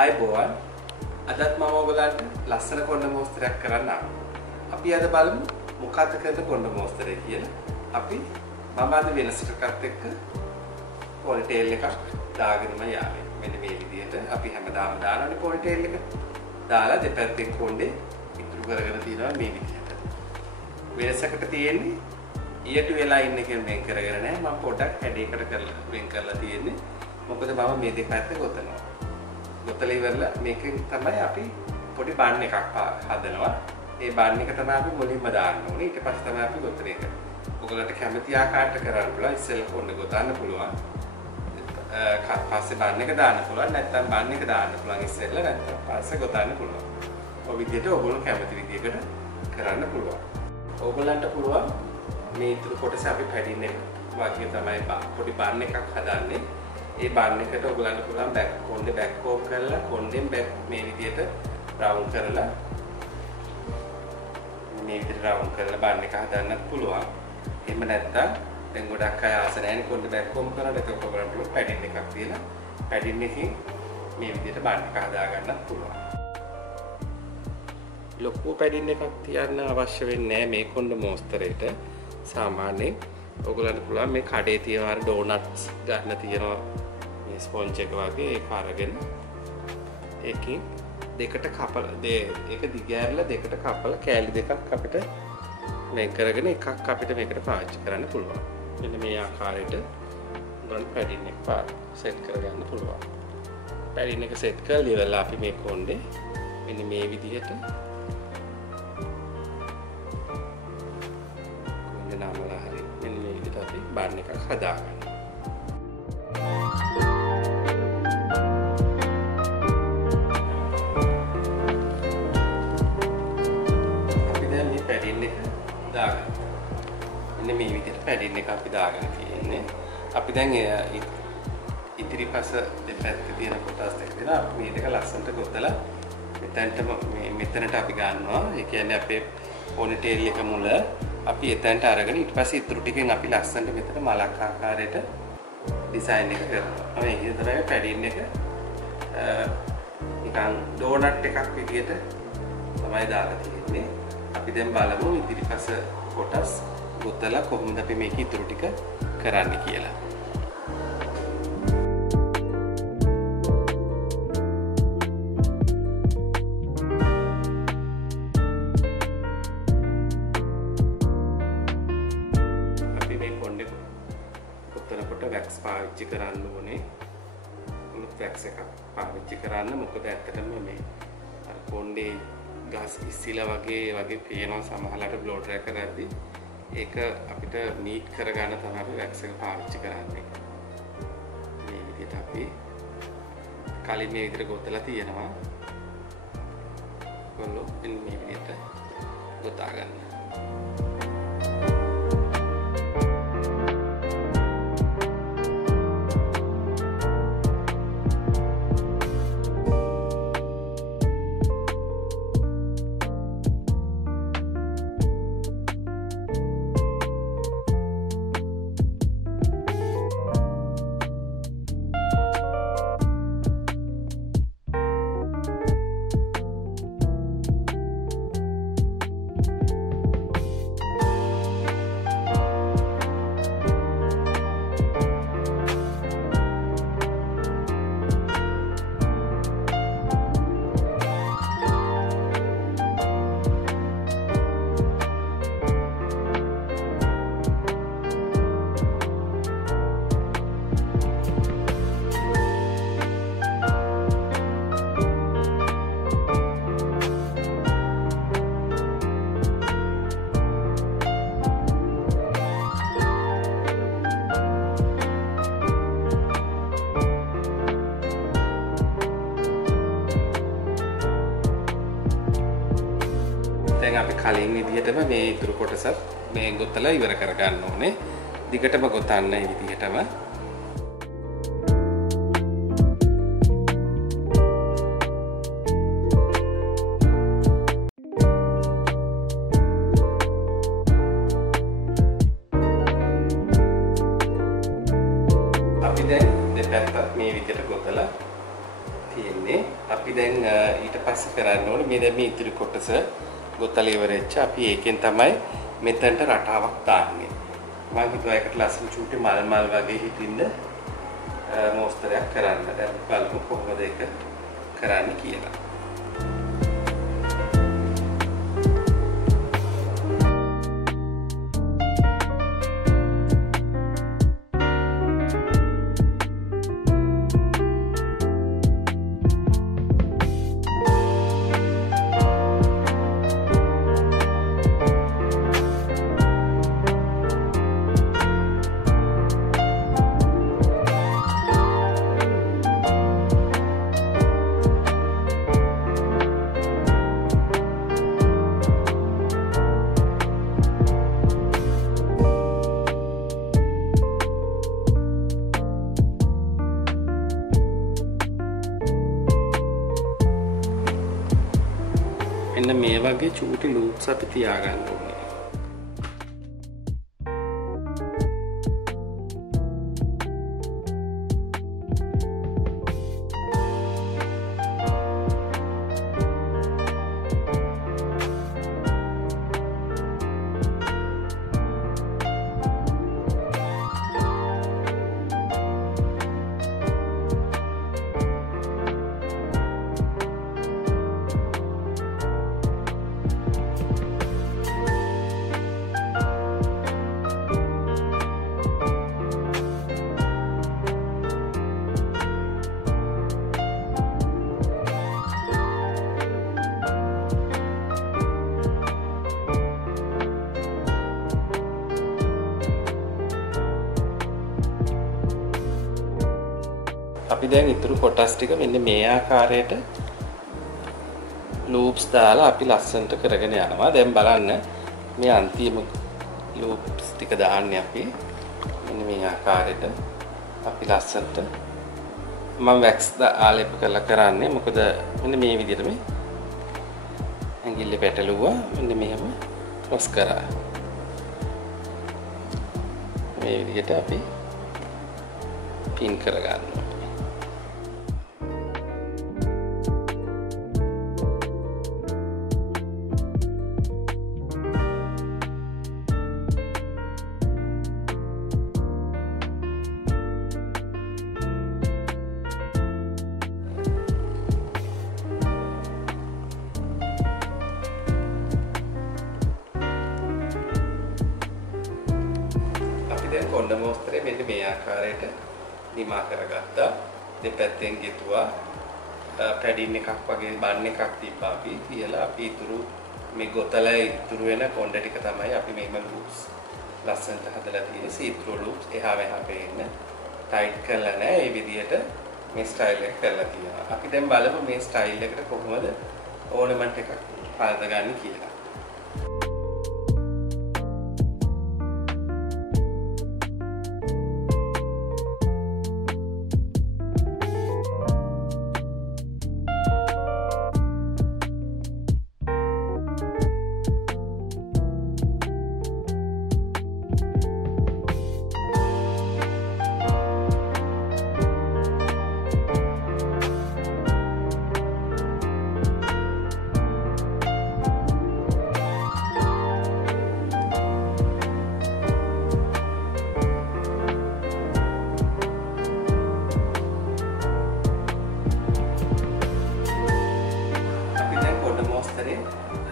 අයිබෝවන් අදත් මම ඔයගලන්ට ලස්සන කොණ්ඩ මෝස්තරයක් කරන්න ආවා. අපි අද බලමු මොකක්ද කරන කොණ්ඩ මෝස්තරය කියලා. අපි මම අද වෙනසකටත් එක්ක පොනිටේල් එකක් දාගෙනම යාවේ. මෙන්න මේ විදිහට අපි හැමදාම දානනේ පොනිටේල් එක. දාලා දෙපැත්තෙන් කොණ්ඩේ ඉතුරු කරගෙන තියනවා මේ විදිහට. වෙනසකට තියෙන්නේ ඊට වෙලා ඉන්න එක වෙන් කරගෙන නැහැ. මම පොඩක් හැඩයකට කරලා වෙන් කරලා තියෙන්නේ. මොකද මම මේ දෙපැත්ත ගොතනවා. ගොතලා ඉවරලා මේකෙන් තමයි අපි පොඩි බන් එකක් හදනවා. ඒ බන් එක තමයි අපි මුලින්ම දාන්න ඕනේ. ඊට පස්සේ තමයි අපි ගොතන එක. ඔයගලන්ට කැමති ආකාරයට කරන්න පුළුවන්. ඉස්සෙල්ලා කොණ්ඩේ ගොතන්න පුළුවන්. පස්සේ බන් එක දාන්න පුළුවන්. නැත්නම් බන් එක දාන්න පුළුවන් ඉස්සෙල්ලා. නැත්නම් පස්සේ ගොතන්න පුළුවන්. ඔය විදිහට ඔයගොල්ලෝ කැමති විදිහකට කරන්න පුළුවන්. ඔයගලන්ට පුළුවන් මේ ඉතුරු කොටස අපි පැඩින් එක වගේ තමයි පොඩි බන් එකක් හදන්නේ. ඒ බන් එකට ඔයගලන්ට පුළුවන් කොණ්ඩේ බෑක් කෝප් කරලා කොණ්ඩෙන් බෑක් මේ විදිහට රවුන්ඩ් කරලා මේ විදිහට රවුන්ඩ් කරලා බන් එක හදන්නත් පුළුවන්. එහෙම නැත්නම් දැන් ගොඩක් අය ආස නැහැනේ කොණ්ඩේ බෑක් කෝප් කරලා ඒක ඔයගලන්ට පුළුවන් පැඩින් එකක් තියලා පැඩින් එකකින් මේ විදිහට බන් එක හදා ගන්නත් පුළුවන්. ලොකු පැඩින් එකක් තියන්න අවශ්‍ය වෙන්නේ නැහැ මේ කොණ්ඩ මෝස්තරේට. සාමාන්‍යයෙන් ඔයගලන්ට පුළුවන් මේ කඩේ තියෙන අර ඩෝනට්ස් ගන්න තියෙනවා මේ ස්පොන්ජ් එක වගේ ඒක අරගෙන ඒකෙන් දෙකට කපලා ඒක දිගෑරලා දෙකට කපලා කෑලි දෙකක් අපිට වෙන් කරගෙන එකක් අපිට මේකට පාවිච්චි කරන්න පුළුවන්. මෙන්න මේ ආකාරයට උගලන් පැඩින් එක සෙට් කරගන්න පුළුවන්. පැඩින් එක සෙට් කරලා ඉවරලා අපි මේ කොණ්ඩේ මෙන්න මේ විදිහට නාමලා හරි මෙන්න මේ විදිහට අපි බන් එකක් හදාගන්න. අපි දැන් මේ පැඩින් එක දාගන්න. මෙන්න මේ විදිහට පැඩින් එක අපි දාගෙන තියෙන්නේ. අපි දැන් ඉදිරිපස දෙපැත්තේ තියෙන කොටස් දෙක දෙනා අපි මේ දෙක ලස්සනට ගොතලා මෙතනට අපි ගන්නවා. ඒ කියන්නේ අපේ පොනිටේල් එක මුල අපි එතනට අරගෙන ඊට පස්සේ ඉතුරු ටිකෙන් අපි ලස්සනට මෙතන මලක් ආකාරයට ඩිසයින් එක කරනවා. මේ විදිහට පැඩින් එක නිකන් ඩෝනට් එකක් විදිහට තමයි දාලා තියෙන්නේ. අපි දැන් බලමු ඉදිරිපස කොටස් ගොතලා කොහොමද අපි මේක ඉතුරු ටික කරන්න කියලා. වැක්ස් පාවිච්චි කරන්න ඕනේ. වැක්ස් එකක් පාවිච්චි කරන්න. මොකද ඇත්තටම මේ අර කොණ්ඩේ ගස් ඉස්සිලා වගේ පේනවා සමහරවිට බ්ලෝඩර් එක කරද්දී. ඒක අපිට නීට් කරගන්න තමයි අපි වැක්ස් එක පාවිච්චි කරන්නේ. මේ විදිහට අපි කලින් මේ විදිහට ගොතලා තියෙනවා. ඔයගොල්ලෝ මේ විදිහට ගොතා ගන්න. දැන් අපි කලින් විදිහටම මේ ඉතුරු කොටසත් මේ ගොතලා ඉවර කරගන්න ඕනේ. දිගටම ගොතන්න මේ විදිහටම. අපි දැන් දෙපැත්තත් මේ විදිහට ගොතලා තියෙන්නේ. අපි දැන් ඊට පස්සේ කරන්න ඕනේ මේ දැන් මේ ඉතිරි කොටස ගොතලා ඉවරෙච්ච අපි ඒකෙන් තමයි මෙතනට රටාවක් දාන්නේ. මම හිතුවා ඒකට ලස්සන චූටි මල් වගේ හිටින්න මොස්තරයක් කරන්න. දැන් බලමු කොහොමද ඒක කරන්න කියලා. මෙන්න මේ වගේ චූටි ලූප්ස් අපි තියාගන්න ඕනේ. අපි දැන් ඉතුරු කොටස් ටික මෙන්න මේ ආකාරයට ලූප්ස් දාලා අපි ලස්සනට කරගෙන යනවා. දැන් බලන්න මේ අන්තිම ලූප්ස් ටික දාන්නේ අපි මෙන්න මේ ආකාරයට අපි ලස්සනට මම වැක්ස් ආලේප කරලා කරන්නේ. මොකද මෙන්න මේ විදිහට මේ ඇඟිල්ල පැටලුවා මෙන්න මෙහෙම ක්‍රොස් කරා. මේ විදිහට අපි පින් කරගන්නවා. කොණ්ඩ මොස්තරේ මෙන්න මේ ආකාරයට නිමා කරගත්තා. දෙපැත්තෙන් ගෙතුවා. පැඩින් එකක් වගේ බන් එකක් තිබ්බා අපි තියලා අපි ඉතුරු මේ ගොතලා ඉතුරු වෙන කොණ්ඩ ටික තමයි අපි මේම ලූප්ස් ලස්සනට හදලා තියෙන්නේ. සීත්‍රෝ ලූප්ස් එහා මෙහා පේන්න ටයිට් කරලා නැහැ. මේ විදිහට මේ ස්ටයිල් එක කරලා තියෙනවා. අපි දැන් බලමු මේ ස්ටයිල් එකට කොහොමද ඕනමන්ට් එකක් පාදගන්නේ කියලා.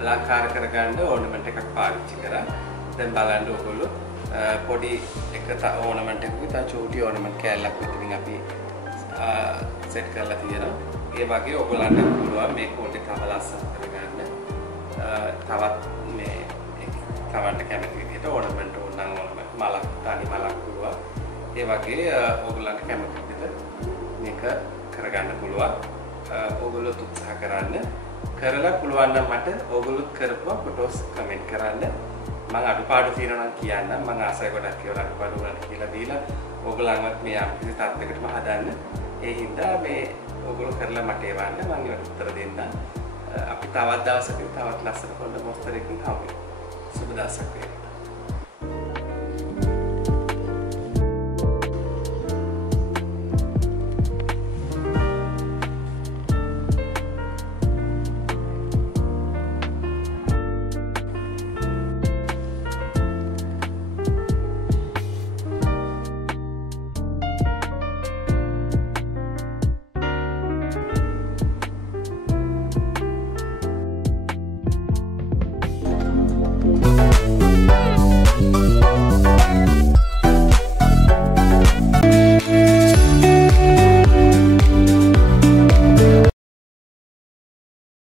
අලංකාර කරගන්න ඕනමන්ට් එකක් පාවිච්චි කරා. දැන් බලන්න ඕගොල්ලෝ පොඩි එක ඕනමන්ට් එකකුයි තා චූටි ඕනමන්ට් කෑල්ලක් මෙතනින් අපි සෙට් කරලා තියෙනවා. ඒ වගේ ඕගොල්ලන්ට පුළුවන් මේ කෝටි තව ලස්සන කරගන්න. තවත් මේ තවන්න කැමති විදිහට ඕනමන්ට් ඕනනම් ඕනමන්ට් මලක් තනි මලක් පුළුවන්. ඒ වගේ ඕගොල්ලන්ට කැමති විදිහට මේක කරගන්න පුළුවන්. ඕගොල්ලෝ උත්සාහ කරන්න. කරලා පුළුවන් නම් මට ඕගොල්ලොත් කරපුවා ෆොටෝස් කමෙන්ට් කරන්න. මම අඩුපාඩු තියෙනවා නම් කියන්න. මම ආසයි ගොඩක් ඒවා අඩුපාඩු වලට කියලා දීලා ඕගොල්ලන්වත් මේ යම්කිසි තත්යකටම හදන්න. ඒ හින්දා මේ ඕගොල්ලෝ කරලා මට එවන්න. මම ඒවට උත්තර දෙන්න. අපි තවත් දවසක තවත් ලස්සන කොණ්ඩ මොස්තරයකින් හමු වෙමු. සුබ දවසක් වේවා.